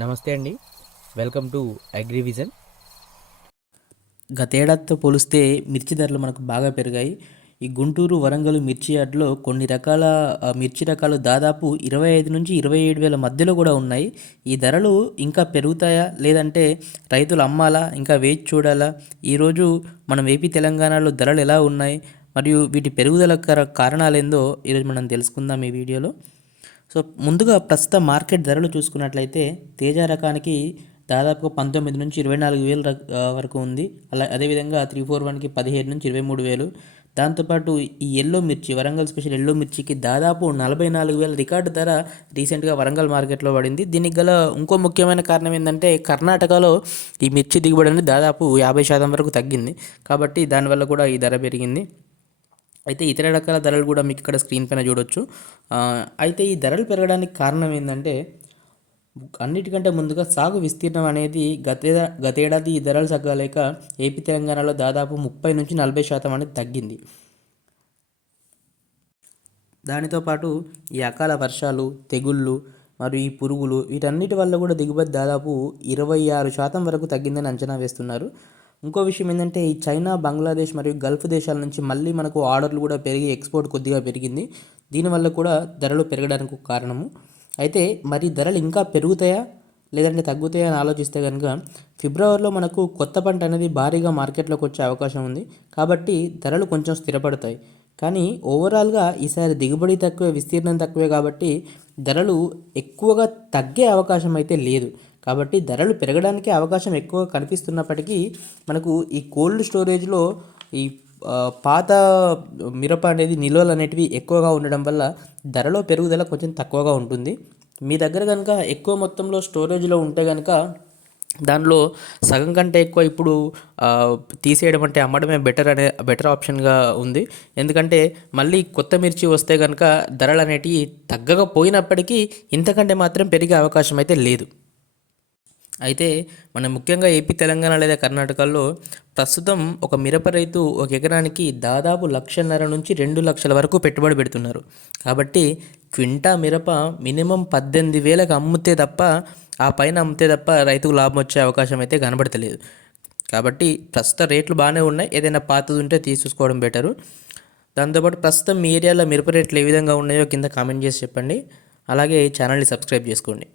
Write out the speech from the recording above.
నమస్తే అండి. Welcome to Agrivision. గతేడాదితో పోలిస్తే మిర్చి ధరలు మనకు బాగా పెరిగాయి. ఈ గుంటూరు, వరంగల్ మిర్చి యార్డ్‌లో కొన్ని రకాల మిర్చి రకాలు దాదాపు 25,000-27,000 మధ్యలో కూడా ఉన్నాయి. ఈ ధరలు ఇంకా పెరుగుతాయా? లేదంటే రైతులు అమ్మాలా? ఇంకా వేచి చూడాలా? ఈరోజు మనం ఏపీ, తెలంగాణలో ధరలు ఎలా ఉన్నాయి? మరియు వీటి పెరుగుదల కారణాలేందో ఈరోజు మనం తెలుసుకుందాం ఈ వీడియోలో. సో ముందుగా ప్రస్తుత మార్కెట్ ధరలు చూసుకున్నట్లయితే తేజ రకానికి దాదాపుగా 19,000-24,000 వరకు ఉంది. అదేవిధంగా 341కి 17,000-23,000. దాంతోపాటు ఈ ఎల్లో మిర్చి, వరంగల్ స్పెషల్ ఎల్లో మిర్చికి దాదాపు 44,000 రికార్డు ధర రీసెంట్గా వరంగల్ మార్కెట్లో పడింది. దీనికి గల ఇంకో ముఖ్యమైన కారణం ఏంటంటే కర్ణాటకలో ఈ మిర్చి దిగుబడి అనేది దాదాపు 50% వరకు తగ్గింది. కాబట్టి దానివల్ల కూడా ఈ ధర పెరిగింది. అయితే ఇతర రకాల ధరలు కూడా మీకు ఇక్కడ స్క్రీన్ పైన చూడొచ్చు. అయితే ఈ ధరలు పెరగడానికి కారణం ఏంటంటే అన్నిటికంటే ముందుగా సాగు విస్తీర్ణం అనేది గతేడాది ఈ ధరలు తగ్గలేక ఏపీ, తెలంగాణలో దాదాపు 30-40% అనేది తగ్గింది. దానితో పాటు ఈ అకాల వర్షాలు, తెగుళ్ళు మరియు ఈ పురుగులు వీటన్నిటి వల్ల కూడా దిగుబడి దాదాపు 26% వరకు తగ్గిందని అంచనా వేస్తున్నారు. ఇంకో విషయం ఏంటంటే ఈ చైనా, బంగ్లాదేశ్ మరియు గల్ఫ్ దేశాల నుంచి మళ్ళీ మనకు ఆర్డర్లు కూడా పెరిగి ఎక్స్పోర్ట్ కొద్దిగా పెరిగింది. దీనివల్ల కూడా ధరలు పెరగడానికి ఒక కారణము. అయితే మరి ధరలు ఇంకా పెరుగుతాయా లేదంటే తగ్గుతాయా అని ఆలోచిస్తే కనుక ఫిబ్రవరిలో మనకు కొత్త పంట అనేది భారీగా మార్కెట్లోకి వచ్చే అవకాశం ఉంది. కాబట్టి ధరలు కొంచెం స్థిరపడతాయి. కానీ ఓవరాల్గా ఈసారి దిగుబడి తక్కువే, విస్తీర్ణం తక్కువే కాబట్టి ధరలు ఎక్కువగా తగ్గే అవకాశం అయితే లేదు. కాబట్టి ధరలు పెరగడానికి అవకాశం ఎక్కువ కనిపిస్తున్నప్పటికీ మనకు ఈ కోల్డ్ స్టోరేజ్లో ఈ పాత మిరప అనేది నిల్వలు అనేటివి ఎక్కువగా ఉండడం వల్ల ధరలో పెరుగుదల కొంచెం తక్కువగా ఉంటుంది. మీ దగ్గర కనుక ఎక్కువ మొత్తంలో స్టోరేజ్లో ఉంటే కనుక దానిలో సగం కంటే ఎక్కువ ఇప్పుడు తీసేయడం అంటే అమ్మడమే బెటర్ ఆప్షన్గా ఉంది. ఎందుకంటే మళ్ళీ కొత్త మిర్చి వస్తే కనుక ధరలు అనేటివి తగ్గకపోయినప్పటికీ ఇంతకంటే మాత్రం పెరిగే అవకాశం అయితే లేదు. అయితే మనం ముఖ్యంగా ఏపీ, తెలంగాణ లేదా కర్ణాటకలో ప్రస్తుతం ఒక మిరప రైతు ఒక ఎకరానికి దాదాపు 1,50,000 నుంచి 2,00,000 వరకు పెట్టుబడి పెడుతున్నారు. కాబట్టి క్వింటా మిరప మినిమం 18,000కి అమ్మితే తప్ప, ఆ పైన అమ్మితే తప్ప రైతుకు లాభం వచ్చే అవకాశం అయితే కనబడతలేదు. కాబట్టి ప్రస్తుత రేట్లు బాగానే ఉన్నాయి. ఏదైనా పాతది ఉంటే తీసుకోవడం బెటరు. దాంతోపాటు ప్రస్తుతం మీ ఏరియాలో మిరప రేట్లు ఏ విధంగా ఉన్నాయో కింద కామెంట్ చేసి చెప్పండి. అలాగే ఛానల్ని సబ్స్క్రైబ్ చేసుకోండి.